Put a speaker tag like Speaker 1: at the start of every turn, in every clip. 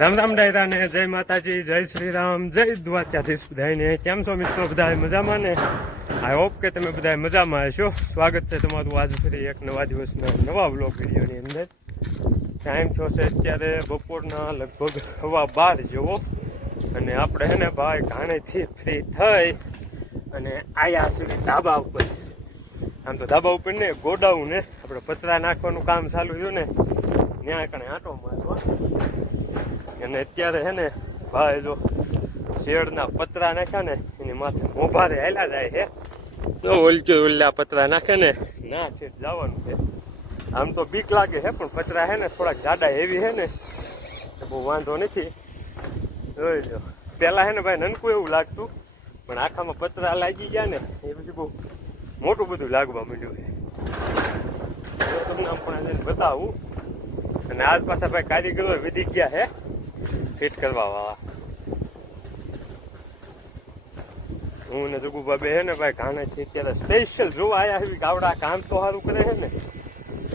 Speaker 1: રામ રામ ડાયરા ને જય માતાજી, જય શ્રી રામ જય દ્વારકાધીશ બધાને કેમ છો મિત્રો? બધા મજામાં ને? આઈ હોપ કે તમે બધા મજામાં હશો. સ્વાગત છે તમારું આજ ફરી એક નવા દિવસના નવા બ્લોગ વિડીયોની અંદર. ટાઈમ થયો છે અત્યારે બપોરના લગભગ હવા બાર જેવો. અને આપણે હે ને ભાઈ ઘાણેથી ફ્રી થઈ અને આયા સુધી ધાબા ઉપર. આમ તો ધાબા ઉપર ને ગોડાઉન ને આપણે પતરા નાખવાનું કામ ચાલુ થયું ને. ત્યાં કણે આંટો મારવા. અને અત્યારે હે ને ભાઈ જો શેડના પતરા નાખ્યા ને, એની માથે મોભારે હેલા જાય છે તો ઓલચો ઉલ્લા પતરા નાખે ને, ના છે જવાનું છે. આમ તો બીક લાગે છે પણ પતરા હે ને થોડાક જાડા હેવી હે ને બહુ વાંધો નથી. જોઈ લો પહેલાં હે ને ભાઈ નનકું એવું લાગતું, પણ આખામાં પતરા લાગી ગયા ને, એ પછી બહુ મોટું બધું લાગવા માંડ્યું છે. તમને આમ પણ બતાવું. અને આજ પાછા ભાઈ કારીગરો વિધી ગયા હે. ફિટ કરવા વાળા. હું ને જગુ બાબે હે ને ભાઈ કાને છે અત્યારે સ્પેશિયલ જોવા આયા આવી ગાવડા કામ તો સારું કરે હે ને.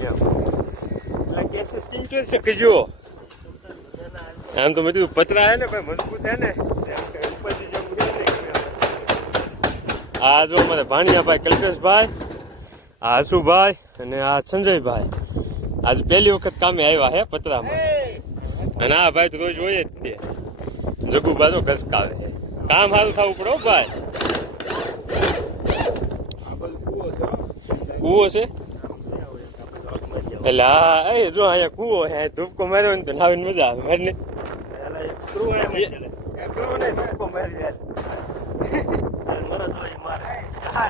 Speaker 1: એટલે કેસીસ કિંચો છે કે જો? આમ તો બધું પતરા હે ને ભાઈ, મજબૂત હે ને. આ જો અમારે ભાણિયાભાઈ કલ્પેશભાઈ, આ હસુભાઈ અને આ સંજયભાઈ. આજ પહેલી વખત કામે આવ્યા હે પતરામાં. અને આ ભાઈ તો રોજ હોય જ તે. જગુ બાજુ ઘસકાવે કામ સારું થવું પડે ભાઈ. કૂવો છે? એટલે હા એ જો અહીંયા કૂવો છે ધૂપકો માર્યો ને તો નાવીને મજા આવે મારને ધૂપકો મારી યાર. હા,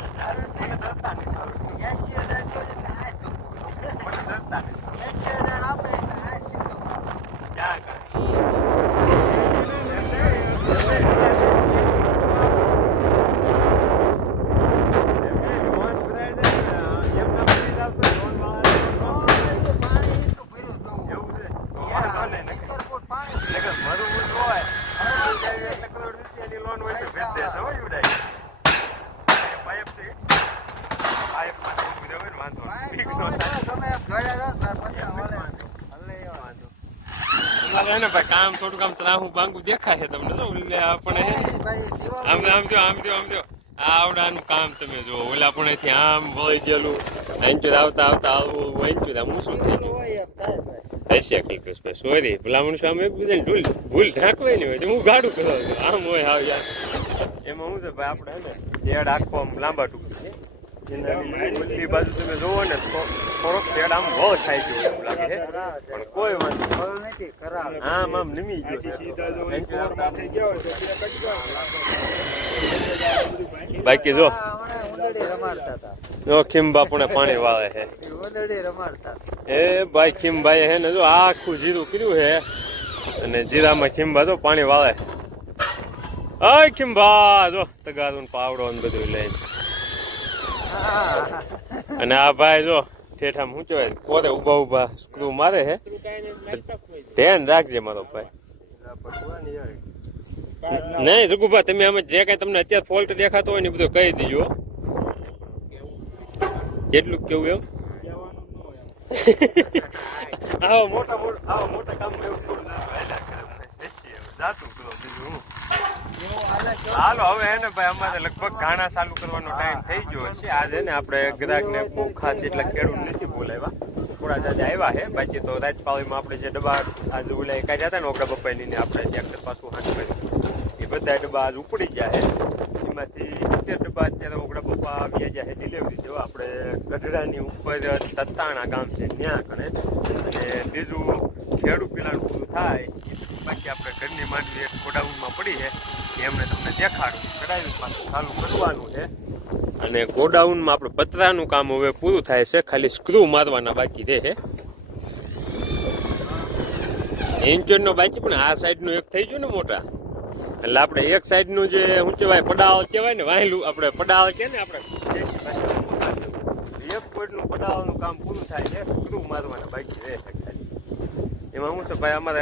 Speaker 1: મને તરતા નહીં આવડે. મને તરતા નહીં. ક્યાં કરે? કામ થોડું કામ ત્રાહું બાંગુ દેખાશે તમને જો ઓલે આપણે હે આમ આમ જો આમ જો આમ જો. આ આવડાનું કામ તમે જો ઓલા પણ આમ વળી ગયેલું. અહીંથી આવતા આવતા આવું આમ શું થઈ ગયું. હશે કલ્પેશભાઈ સોરી ભલામણ સામે એકબીજાને ભૂલ ભૂલ ઢાંકવાય નહીં હોય તો હું ગાડું કરવા. આમ હોય યાર. એમાં શું છે ભાઈ આપણે હે ને શેડ આખો આમ લાંબા ટૂંક. કોઈ વાંધો. આમ આમ નમી ગયો. બાકી જો. જો ખીમ બાપુને પાણી વાળે છે. એ ભાઈ ખીમભાઈ હે ને જો આખું જીરું કર્યું છે. અને જીરામાં ખીમબા તો પાણી વાળે અય ખીમબા, જો તગારું પાવડો ને બધું લઈને. અને આ ભાઈ જો ઠેઠામ શું કહેવાય? પોતે ઊભા ઊભા સ્ક્રૂ મારે હે. ધ્યાન રાખજે મારો ભાઈ. નહીં જગુભા તમે અમે જે કાંઈ તમને અત્યારે ફોલ્ટ દેખાતો હોય ને બધું કહી દીજો. કેટલું કેવું એમ? આવો મોટા મોટા આવો મોટા કામ એવું થોડું જાતું. હાલો, હવે એને ભાઈ અમારે લગભગ ઘાણા ચાલુ કરવાનો ટાઈમ થઈ ગયો છે આજે ને આપણે ગ્રાહકને બહુ ખાસ એટલે ખેડૂત નથી બોલાવ્યા. થોડા જાજે આવ્યા છે. બાકી તો રાજપાળીમાં આપણે જે ડબ્બા આજે ઓલા એકા જતા ને ઓગડા બપ્પાની ને આપણે ટ્રેક્ટર પાછું હાથ કર્યું એ બધા ડબ્બા આજ ઉપડી ગયા છે. એમાંથી સિત્તેર ડબ્બા અત્યારે ઓગડા બપ્પા આવ્યા ગયા છે ડિલિવરી જેવા આપણે ગઢડાની ઉપર તત્તાણા ગામ છે, ત્યાં કણે અને બીજું ખેડૂત પીલાનું થાય. બાકી આપણે ઘરની માંડવી એક ગોડાઉનમાં પડી છે એમને તમને દેખાડું. કઢાવી પાછું ચાલુ કરવાનું છે. અને ગોડાઉનમાં આપણે પતરાનું કામ હવે પૂરું થાય છે, ખાલી સ્ક્રૂ મારવાના બાકી રહે છે. ઇન્ચરનો બાકી પણ આ સાઈડનું એક થઈ ગયું ને મોટા. એટલે આપણે એક સાઈડનું જે, શું કહેવાય, પડાવ કહેવાય ને વાહેલું આપણે પડાવ કે ને આપણે. એક કોઈનું પડાવવાનું કામ પૂરું થાય છે સ્ક્રૂ મારવાના બાકી રહે છે. એમાં શું છે ભાઈ, અમારે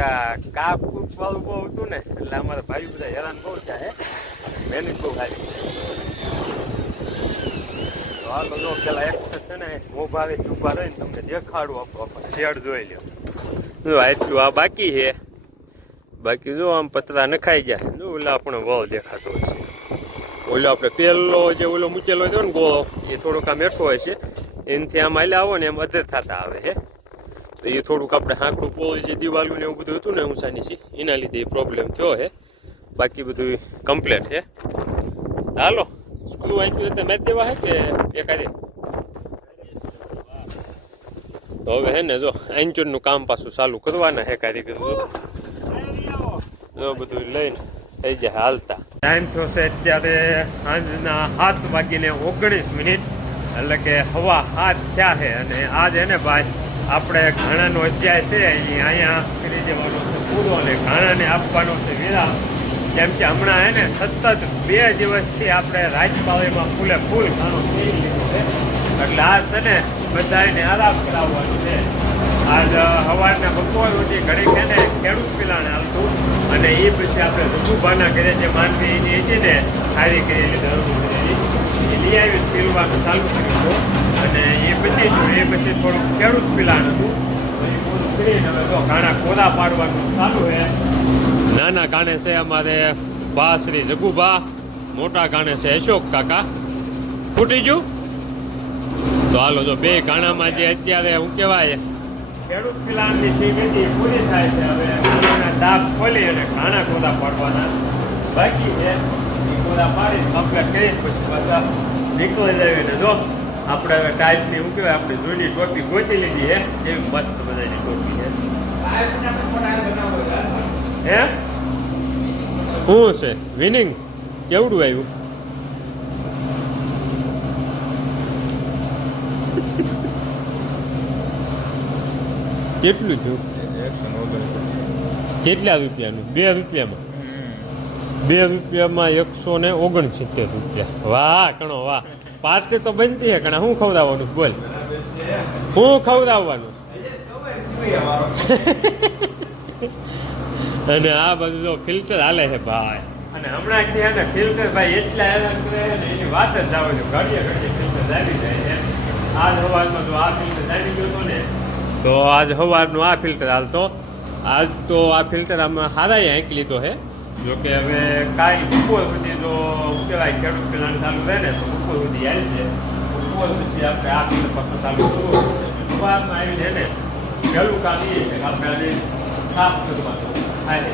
Speaker 1: કાપ કૂપ વાળું બહુ હતું ને, એટલે અમારા ભાઈ બધા હેરાન બહુ થાય મહેનત બહુ ખાલી તો હાલ પેલા એક છે ને મોભારે ઊભા રહીને તમને દેખાડું આપો આપણે શેડ જોઈ લ્યો. જો, આટલું આ બાકી છે. બાકી જો, આમ પતરા નખાઈ જાય જો, ઓલા આપણો વાવ દેખાતો ઓલો આપણે પેલો જે ઓલો મૂકેલો હતો ને ગોળો એ થોડોક આમ હેઠો હોય છે. એનાથી આમ હાલ્યા આવો ને, એમ અધર થતા આવે, હે? તો એ થોડુંક આપણે હાંકડું પોળી જે દિવાલું ને એવું બધું હતું ને ઊંચાની છે એના લીધે એ પ્રોબ્લેમ થયો હે. બાકી બધું કમ્પ્લેટ હે. હાલો સ્ક્રૂ આંચ્યું એટલે મેચ દેવા હે કે એકાદે? તો હવે હે ને જો આંચુરનું કામ પાછું ચાલુ કરવાના હે કારીગર, જો. બધું લઈને થઈ જાય હાલતા. ટાઈમ થયો છે અત્યારે સાંજના સાત વાગીને ઓગણીસ મિનિટ, એટલે કે હવા હાથ થયા છે અને આજ એને ભાઈ આપણે ઘાણાનો અધ્યાય છે, અહીં અહીંયા કરી દેવાનો છે પૂરો અને ઘાણાને આપવાનો છે વિરામ. કેમ કે હમણાં હે ને સતત બે દિવસથી આપણે રાજપાળીમાં ફૂલે ફૂલ ઘાણો થઈ લીધો છે. એટલે આ છે ને બધાને આરામ કરાવવાનો છે. આજ સવારના બપોર સુધી ઘડી છે ને ખેડૂત પિલાણ આવતું અને એ પછી આપણે રઘુભાના ઘરે જે માનવી એની હતી ને ખારી કરી એ લઈ આવી પીલવાનું ચાલુ કર્યું હતું. અને એ પછી એ પછી થોડુંક ખેડૂત પિલાણ હતું. પાડવાનું ચાલુ છે. નાના કાણે છે અમારે બા શ્રી જગુબા મોટા કાણે છે અશોક કાકા. ફૂટી ગયું? તો હાલો જો બે ગાણામાં જે અત્યારે શું કહેવાય ખેડૂત પિલાણની સીમિતિ પૂરી થાય છે હવે. દાબ ખોલી અને ઘાણા કોદા પાડવાના. બાકી છે એ કોદા પાડી કમ્પ્લેટ કરી પછી પાછા નીકળી જાય જો. આપણે હવે ટાઈપની શું કહેવાય? આપણે જૂની ટોપી ગોતી લીધી હે. એવી મસ્ત બધાની ટોપી છે હે? શું છે? વિનિંગ? કેવડું આવ્યું કેટલું થયું? કેટલા રૂપિયાનું? બે રૂપિયામાં? બે રૂપિયામાં એકસો ને ઓગણસિત્તેર રૂપિયા. વાહ કણો વાહ. પાર્ટી તો બનતી છે ઘણા હું ખવડાવવાનું? બોલ. હું ખવડાવવાનું? અને આ બધું તો ફિલ્ટર હાલે છે ભાઈ. અને હમણાં કે ને ફિલ્ટર ભાઈ એટલા હેરાન કરે ને એની વાત જ જાવ છો ઘડીએ ઘડીએ ફિલ્ટર આવી જાય છે આજ સવારમાં જો આ ફિલ્ટર આવી ગયો હતો ને. તો આજ સવારનું આ ફિલ્ટર હાલતો. આજ તો આ ફિલ્ટર આમાં હારાય આંક લીધો છે જો કે હવે કાંઈ બપોર સુધી જો કહેવાય, ખેડૂત કલ્યાણ ચાલુ રહે ને, તો બપોર સુધી આવી છે બપોર પછી આપણે આ ફિલ્ટર પાછું ચાલુ કરવું સવારમાં આવી છે ને, પહેલું કામ એ છે કે આપણે આજે સાફ કરવાનું થાય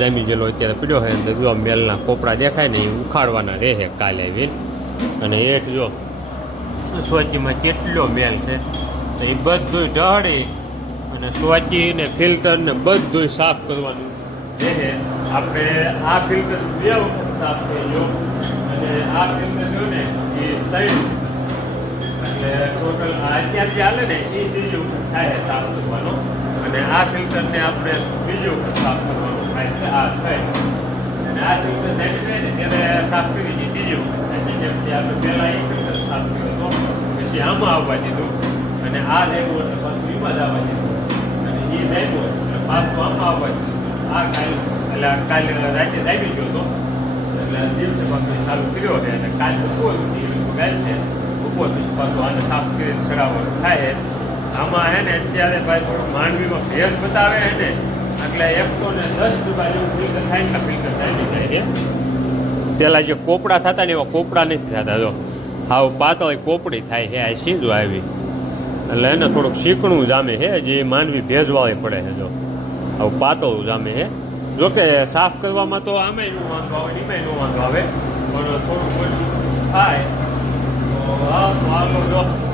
Speaker 1: જામી ગયેલો અત્યારે પીડ્યો હોય અંદર જો મેલના કોપડા દેખાય ને, એ ઉખાડવાના રહે કાલે આવીને અને હેઠ જો સ્વાચીમાં કેટલો મેલ છે, તો એ બધું ઢળી અને સોચી ને ફિલ્ટર ને બધું સાફ કરવાનું રહે આપણે આ ફિલ્ટર બે વખત સાફ થઈ ગયો અને આ ફિલ્ટર જો ને એ ત્રણ એટલે ટોટલ આ જે ને એ બીજું થાય સાફ કરવાનો. અને આ ફિલ્ટરને આપણે બીજું વખત સાફ કરવાનું થાય છે. આ થઈ અને આ ફિલ્ટર થઈ જાય ને ત્યારે સાફ કરી દીધી બીજું વખત જેમ જેમથી આપણે પહેલાં એ ફિલ્ટર સાફ કર્યો હતો, પછી આમાં આવવા દીધું. અને આ લેવું એટલે પાછું એમાં જ આવવા દીધું. અને એ લેવું એટલે પાછું આમાં આવવા દીધું. આ કાલ એટલે કાલે રાતે દાબી ગયો હતો. એટલે દિવસે પાછું ચાલુ કર્યો હતો એટલે કાલે લોકો ગાય છે. ઉપર પછી પાછું આને સાફ કરીને ચડાવવાનું થાય. આમાં હે ને, અત્યારે ભાઈ થોડું માંડવીમાં ભેજ બતાવે છે ને એટલે એકસો ને દસ રૂપિયા જેવું ફિલ્ટર થાય ને ફિલ્ટર થાય જાય છે. પેલા જે કોપડા થતા ને એવા કોપડા નથી થતા. જો, હાવ પાતળી કોપડી થાય છે. આ સીધું આવી. એટલે એને થોડુંક શીકણું જામે છે, જે માનવી ભેજવાળી પડે છે, જો. આવું પાતળું જામે છે જોકે સાફ કરવામાં તો આમે નો વાંધો આવે, એમાંય નો વાંધો આવે, પણ થોડું ઓછું થાય.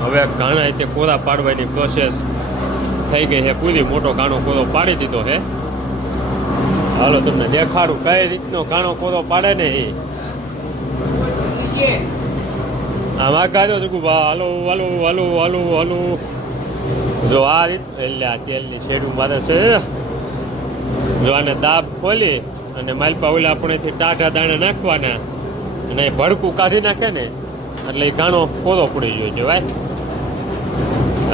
Speaker 1: હવે ઘાણા તે કોરા પાડવાની પ્રોસેસ થઈ ગઈ છે પૂરી મોટો કાણો કોરો પાડી દીધો છે હાલો, તમને દેખાડું કઈ રીતનો કાણો કોરો પાડે ને એ. આમ આગાડ્યો તો બા હાલો હાલો હાલો હાલો હાલો. જો આ રીત એટલે આ તેલની શેડું મારે છે. જો આને દાબ ખોલી અને માલપા ઓલા આપણેથી ટાઢા દાણા નાખવાના અને ભડકું કાઢી નાખે ને એટલે એ ગાણો કોરો પડી ગયો છે ભાઈ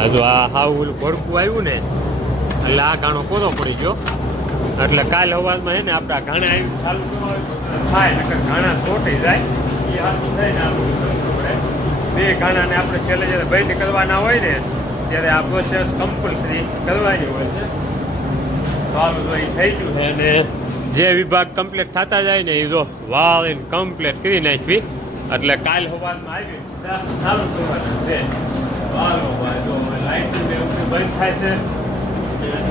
Speaker 1: આ જો આ હાવ ઓલું ભડકું આવ્યું ને, એટલે આ ગાણો કોરો પડી ગયો. એટલે કાલ અવાજમાં હે ને આપણા ઘાણા આવી ચાલુ કરવા થાય, નકર ઘાણા ચોટી જાય. એ હાથું થાય ને બે ઘાણાને આપણે છેલ્લે જ્યારે બંધ કરવાના હોય ને, ત્યારે આ પ્રોસેસ કમ્પલસરી કરવાની હોય છે. સારું તો એ થઈ ગયું છે અને જે વિભાગ કમ્પ્લીટ થતા જાય ને એ જો વાળ એને કમ્પ્લીટ કરી નાખવી. એટલે કાલ સવારમાં આવી છે. ભાઈ લાઈટ બંધ થાય છે.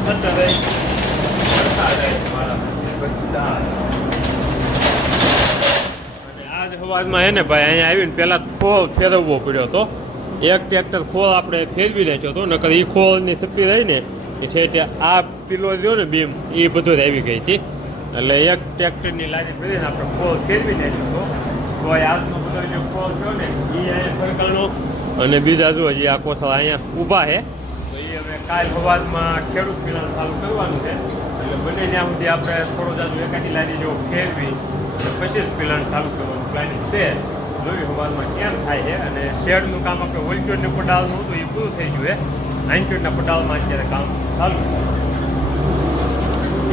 Speaker 1: સતત રહી આજ સવારમાં હે ને ભાઈ, અહીંયા આવીને પહેલાં ખોળ ફેરવવો પડ્યો હતો. એક ટ્રેક્ટર ખોળ આપણે ફેરવી નાખ્યો હતો, નકર એ ખોળની થપ્પી રહી ને છે તે આ પીલો થયો ને બીમ, એ બધું જ આવી ગઈ હતી. એટલે એક ટ્રેક્ટરની લારી ભરીને આપણે ખોળ ફેરવી નાખ્યો હતો. આ આજનો બધો જે ખોળ થયો ને, એ અહીંયા સરકારનો. અને બીજા જો હજી આ કોથળા અહીંયા ઊભા છે, તો એ હવે કાલ સવારમાં ખેડૂત પીલાણ ચાલુ કરવાનું છે. એટલે બને ત્યાં સુધી આપણે થોડો જાજુ એકાદી લારી જેવો ફેરવી પછી જ પીલાણ ચાલુ કરવાનું પ્લાનિંગ છે. નવી સવારમાં કેમ થાય છે, અને શેડનું કામ આપણે હોલચોડને પડાવવાનું હતું, એ પૂરું થઈ ગયું છે. આંચોડના પટાળમાં અત્યારે કામ ચાલુ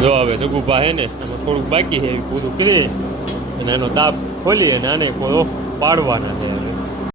Speaker 1: જો હવે જગુભા હે ને થોડુંક બાકી છે એ પૂરું કરી, અને એનો તાપ ખોલી, અને આને પાડવાના છે.